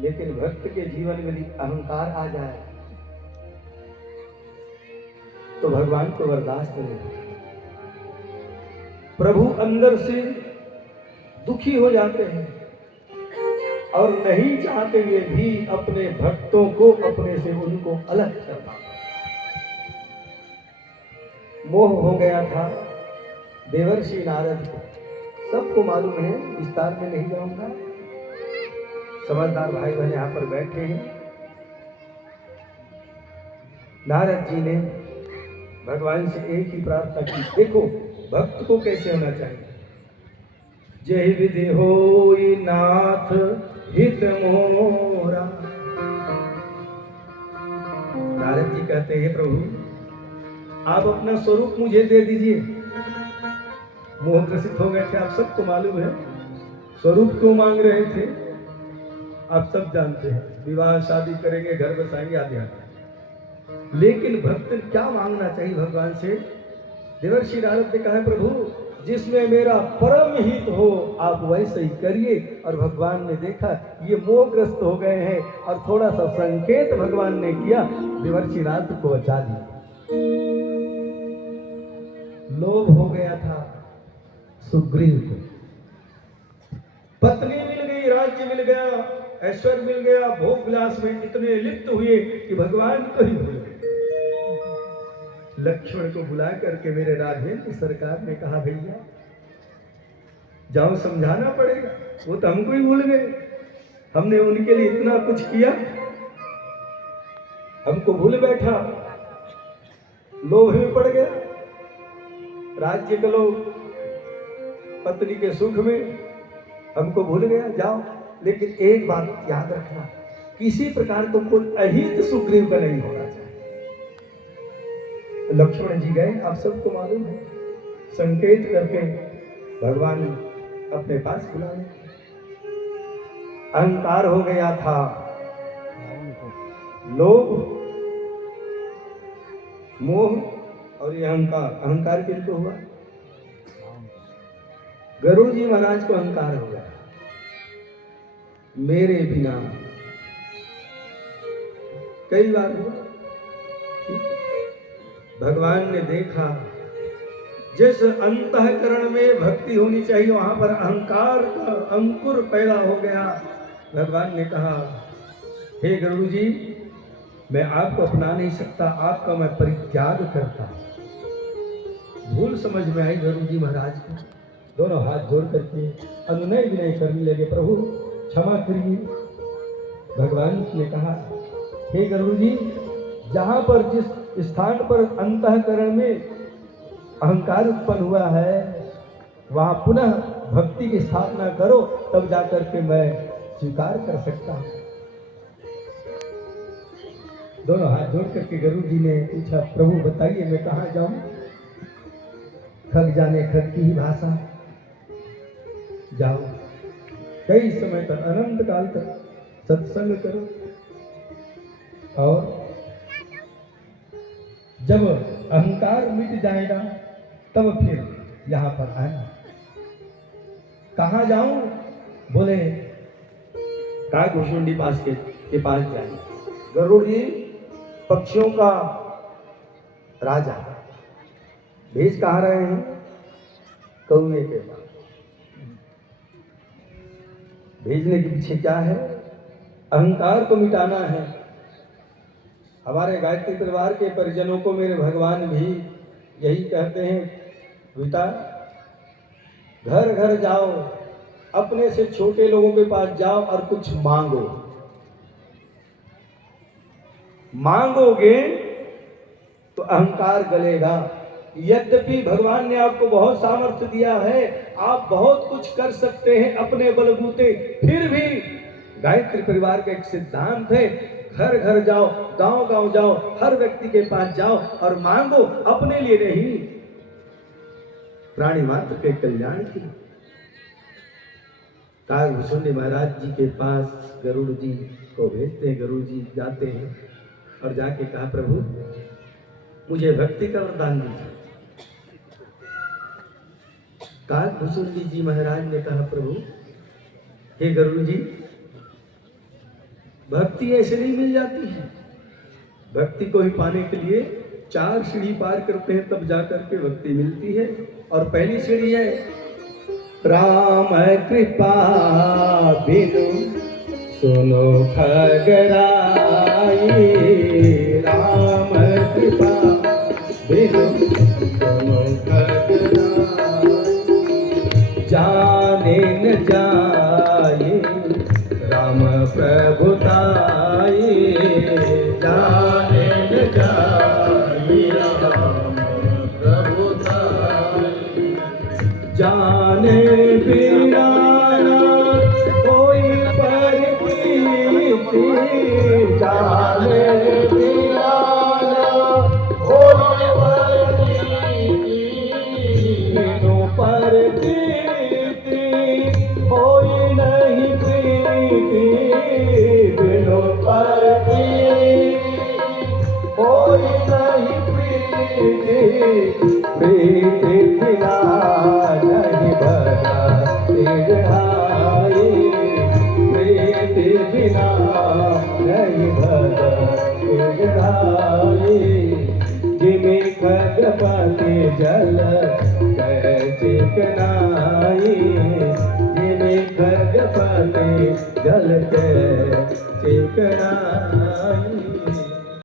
लेकिन भक्त के जीवन में यदि अहंकार आ जाए तो भगवान को बर्दाश्त नहीं होता। प्रभु अंदर से दुखी हो जाते हैं और नहीं चाहते हुए भी अपने भक्तों को अपने से उनको अलग करना। मोह हो गया था देवर्षि नारद को, सबको मालूम है, विस्तार में नहीं जाऊंगा। समझदार भाई बहन यहाँ पर बैठे हैं। नारद जी ने भगवान से एक ही प्रार्थना की, देखो भक्त को कैसे होना चाहिए। जय विधि होई नाथ हित मोरा। नारद जी कहते हैं प्रभु आप अपना स्वरूप मुझे दे दीजिए। मोहग्रसित हो गए थे, आप सबको मालूम है। स्वरूप क्यों मांग रहे थे आप सब जानते हैं, विवाह शादी करेंगे, घर बसाएंगे आदि आदि। लेकिन भक्त क्या मांगना चाहिए भगवान से। देवर्षि नारद ने कहा प्रभु जिसमें मेरा परम हित हो आप वैसे ही करिए। और भगवान ने देखा ये मोहग्रस्त हो गए हैं और थोड़ा सा संकेत भगवान ने किया, देवर्षि नारद को बचा दिया। लोभ हो गया था सुग्रीव को, पत्नी मिल गई, राज्य मिल गया, ऐश्वर्य मिल गया, भोग विलास में इतने लिप्त हुए कि भगवान को ही भूल गए। लक्ष्मण को बुला करके मेरे राघवेंद्र सरकार ने कहा भैया जाओ समझाना पड़ेगा, वो तो हमको ही भूल गए, हमने उनके लिए इतना कुछ किया, हमको भूल बैठा, लोभ में पड़ गया, राज्य के लोग, पत्नी के सुख में हमको भूल गया, जाओ। लेकिन एक बात याद रखना, किसी प्रकार को कोई अहित सुग्रीव का नहीं होना चाहिए। लक्ष्मण जी गए, आप सबको मालूम है, संकेत करके भगवान अपने पास बुलाने। अहंकार हो गया था, लोभ मोह और ये अहंकार। अहंकार किसको हुआ? गरुड़ जी महाराज को अहंकार हो गया, मेरे बिना कई बार हुआ। भगवान ने देखा जिस अंतःकरण में भक्ति होनी चाहिए वहां पर अहंकार का अंकुर पैदा हो गया। भगवान ने कहा हे गरुड़ जी मैं आपको अपना नहीं सकता, आपका मैं परित्याग करता हूं। भूल समझ में आई गरुड़ जी महाराज को, दोनों हाथ जोड़ करके अनुनय विनय करने लगे, प्रभु क्षमा करिए। भगवान ने कहा हे गरुड़ जी जहां पर जिस स्थान पर अंतःकरण में अहंकार उत्पन्न हुआ है वहां पुनः भक्ति की स्थापना करो, तब जाकर के मैं स्वीकार कर सकता हूं। दोनों हाथ जोड़ करके गरुड़ जी ने पूछा प्रभु बताइए मैं कहां जाऊं। खग जाने खग की ही भाषा, जाओ कई समय तक अनंत काल तक सत्संग करो और जब अहंकार मिट जाएगा तब फिर यहां पर आना। कहां जाऊं? बोले काकभूषुंडी पास के पास जाइए। गरुड़ जी पक्षियों का राजा, भेज कहां रहे हैं? कौए के पास। भेजने के पीछे क्या है? अहंकार को मिटाना है। हमारे गायत्री परिवार के परिजनों को मेरे भगवान भी यही कहते हैं बेटा घर घर जाओ, अपने से छोटे लोगों के पास जाओ और कुछ मांगो। मांगोगे तो अहंकार गलेगा। यद्यपि भगवान ने आपको बहुत सामर्थ्य दिया है, आप बहुत कुछ कर सकते हैं अपने बलबूते, फिर भी गायत्री परिवार का एक सिद्धांत है घर घर जाओ, गांव गांव जाओ, हर व्यक्ति के पास जाओ और मांगो, अपने लिए नहीं, प्राणी मात्र के कल्याण के लिए। काकभूषुंडी महाराज जी के पास गरुड़ जी को भेजते हैं। गरुड़ जी जाते हैं और जाके कहा प्रभु मुझे भक्ति का वरदान दीजिए। काकभूषुंडी जी महाराज ने कहा प्रभु हे गरुड़ जी भक्ति ऐसे नहीं मिल जाती है। भक्ति को ही पाने के लिए 4 सीढ़ी पार करते हैं, तब जाकर के भक्ति मिलती है। और पहली सीढ़ी है राम कृपा बिनु सुनो खगराई। राम कृपा बिनु सुनो खगराई। जाने न जाए राम प्रभुताई। जाने न जाए राम प्रभुताई। जाने बिना कोई परकीर्ति। जाने बिना कोई परकीर्ति। बिनु परकीर्ति कोई नहीं प्रीति। बिनु परकीर्ति कोई नहीं प्रीति। प्रीति बिना नहीं भला तिरहाई। प्रीति बिना नहीं भला तिरहाई। जिमे खगपति जल कै चिकनाई। जिमे खगपति जल कै चिकनाई।